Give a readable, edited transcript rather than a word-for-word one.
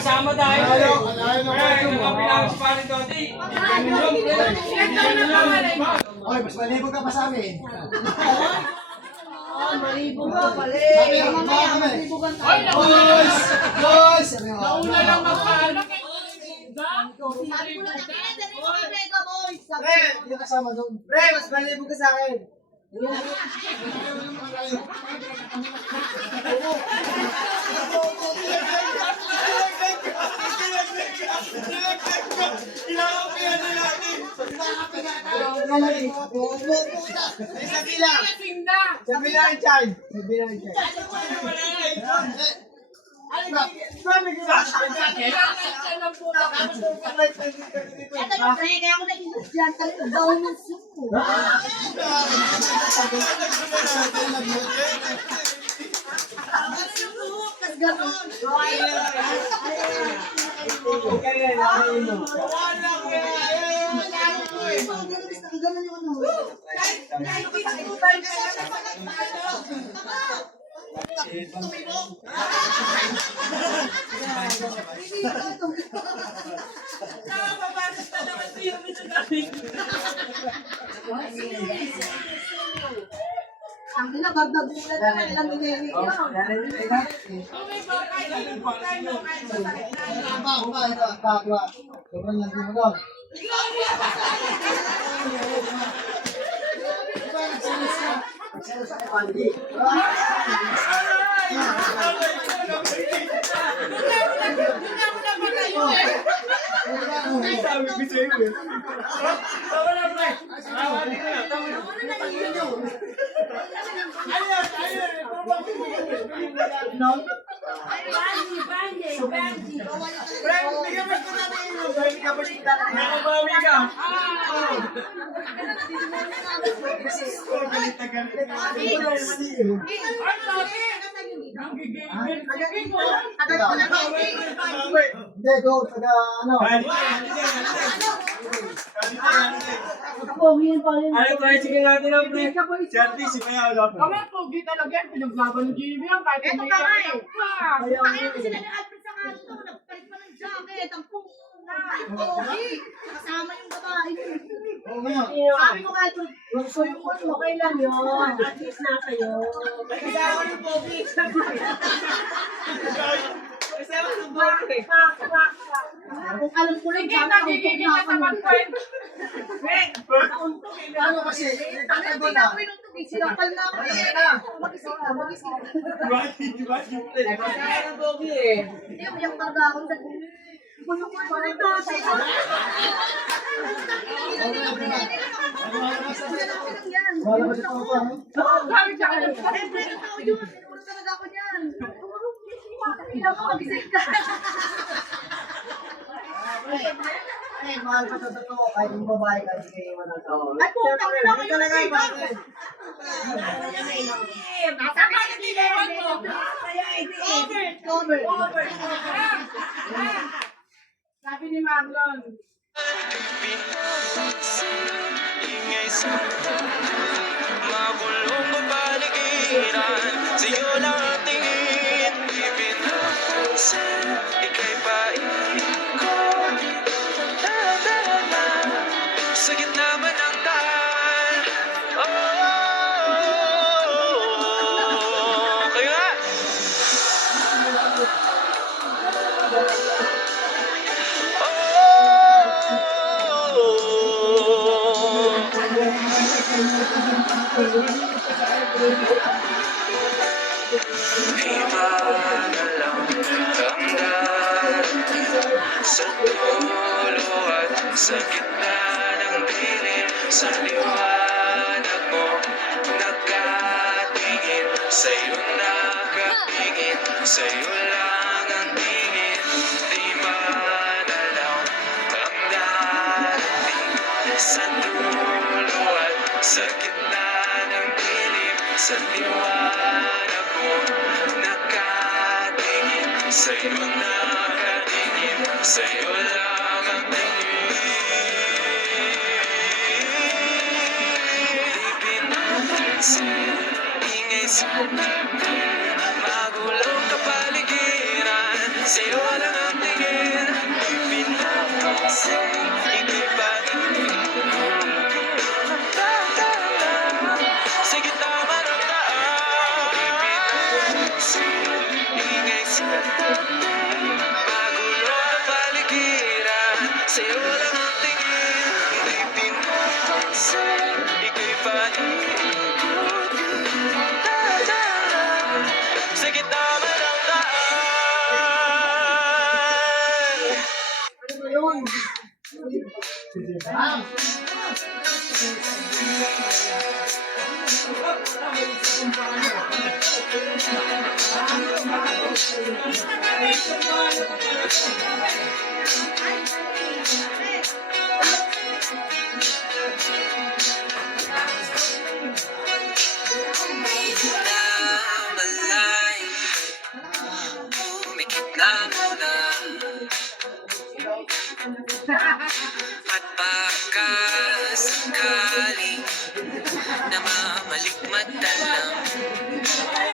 Kasama tayo. Nakapilang si Pari Toti. Oy, mas malibog ka pa sa amin. Malibog ka pala. Mamaya, malibogan tayo. Boys! Boys! Nauna lang magpaano. Sabi ko na kanina, boys. Pre, hindi kasama doon. Pre, mas malibog ka sa akin. Sabi na ang chan. Ito yung pre, kaya ako nag-iwas dyan. Talaga daw ng suko. Tapos gano'n. Ganun yung ano. Ang pinagagdagulan na ilang minigit yun. Sobrang landi mo doon. Hindi, go. Taga ano? Kapogihan pa rin. Ano tayo, sige natin ang pre. Charlie, si Maya wala pa. Kami pogi talaga. Pinaglaban ng GB yan. Kahit Eto may ka nga eh. ka. Pakita ko sila ni Alfred sa kanto. Nagpalit pa ng jacket. Ang pungpung na. Pogi. Kasama yung babae. Oo nga. Sabi ko kay Alfred, gusto yung ano, okay lang yun. At least na kayo. Kasama ng pogi. Kasama ng pogi. Kung alam ko lang, Sige, sana nagigigil na sa mag-friend. Ano kasi? Hindi Tatago na na. ako inutugin. Sinampal na ako. Magising na, magising na. Kasama ng pogi eh. Hindi, umiyak talaga ako. Wala ba dito pa? Sabi sa akin. Talaga ako niyan. Hindi ako magising ka. Ay, mahal ka sa totoo. Kahit yung babae ka, hindi kayo wala sa Ay, puta ko na kayo na iba. Nasa kaniliwan mo. Cover. Sabi ni Marlon. Ingay sa makulong kapaligiran, sa'yo lang ang tingin. Ipinapansin, ika'y paikot. Dahan-dahan sa gitna man ng daan. Kayo nga. Di magalang hanggang sa dulo at sa gitna ng dilim, sa liwanag mo nakatingin, sa'yo nakatingin, sa'yo lang ang tingin. Di sa dulo at sa gitna ng dilim, sa liwanag mo nakatingin, sa'yo nakatingin, sa'yo lang ang tingin. Di pinapansin, ingay sa tingin, magulong kapaligiran, sa'yo lang ang tingin. Di pinapansin, ika'y sa gitna man ang daan. Di pinapansin, ingay sa tingin, magulong kapaligiran, sa'yo lang ang tingin. Di pinapansin, ika'y paikot-ikot sa gitna man ang daan. Ano ba yun? Ah! Namalay, umikit na muna, at baka sakaling namamalikmata lang